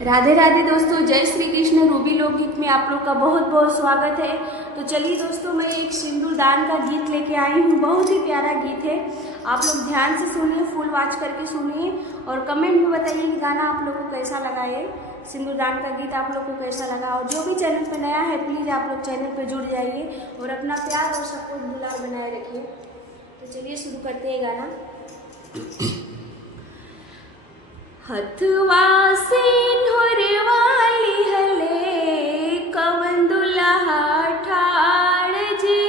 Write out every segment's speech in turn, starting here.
राधे राधे दोस्तों, जय श्री कृष्ण। रूबी लोकगीत में आप लोग का बहुत बहुत स्वागत है। तो चलिए दोस्तों, मैं एक सिंदूर दान का गीत लेके आई हूँ। बहुत ही प्यारा गीत है, आप लोग ध्यान से सुनिए, फुल वॉच करके सुनिए और कमेंट में बताइए कि गाना आप लोग को कैसा लगा। ये सिंदूर दान का गीत आप लोग को कैसा लगा। और जो भी चैनल पर नया है प्लीज़ आप लोग चैनल पर जुड़ जाइए और अपना प्यार और सपोर्ट दुलार बनाए रखिए। तो चलिए शुरू करते हैं गाना। हथवा सिंहरवाली हले कवन दुल्हा ठाड़ जी,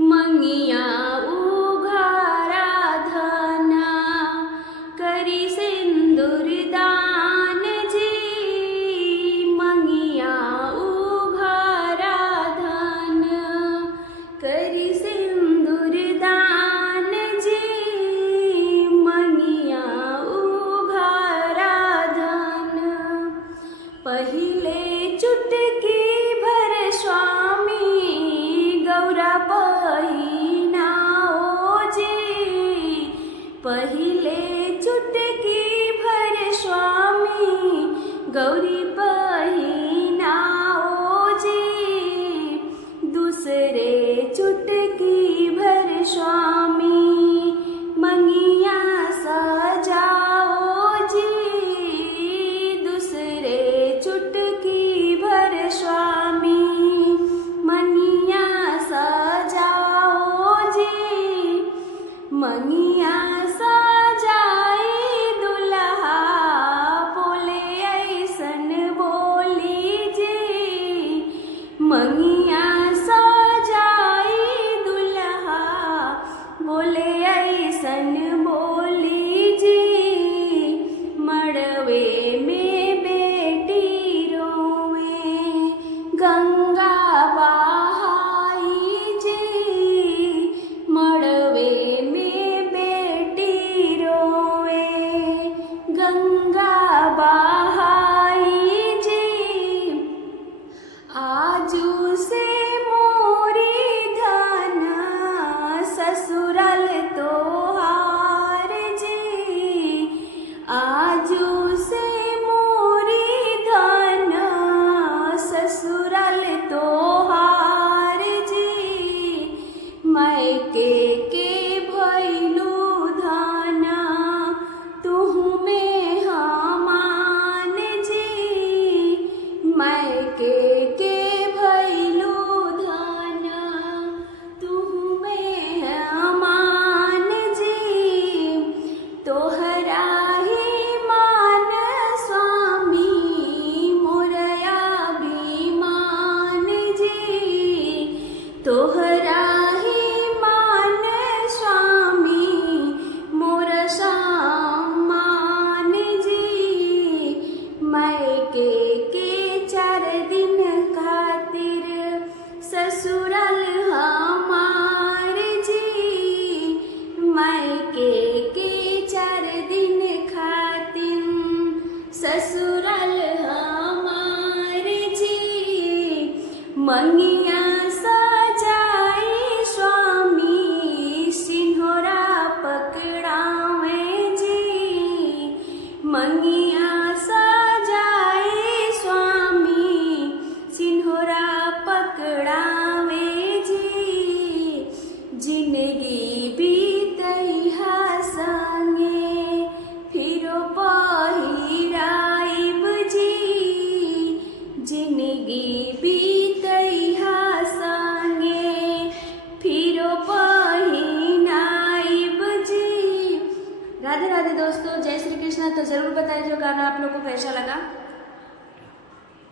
मंगिया उघारा धना करी सिंदूर दान जी, मंगिया उघारा धन करी सिंदूर दान जी, मंगिया पहिले चुटकी भर स्वामी गौरा पहिना जी, पहिले चुटकी भर स्वामी गौरी पहिना जी, दूसरे चुटकी भर स्वामी मंगिया सजाओ जी, चुटकी भर स्वामी मंगिया सजाओ जी, मंगिया सजाई दुल्हा बोले ऐसन बोली जी, मंगिया सजाई दुल्हा बोले ऐसन बोली जी, मड़वे में गंगा बहाई जी, मड़वे में बेटी रोए गंगा बहाई जी, आजू से मोरी धन ससुराल तोहार जी, आजू से ससुराल तोहार जी, मायके के भैलू धाना तुहु में हमान जी, मायके के भैलू धाना तुहु में हमान जी, तोहरा तोहरा ही मान स्वामी मोर सम्मान जी, मायके के 4 दिन खातिर ससुराल हमार जी, मायके के 4 दिन खातिर ससुराल हमार जी, मंगिया मंगिया सजाए स्वामी सिंहोरा पकड़ावे जी, जिंदगी बीतैहा संगे फिरो पहिराइब जी, जिंदगी बीतैहा संगे फिरो पहिनाइब जी। राधे राधे दोस्तों, जय श्री कृष्ण। तो जरूर बताइए जो गाना आप लोग को कैसा लगा।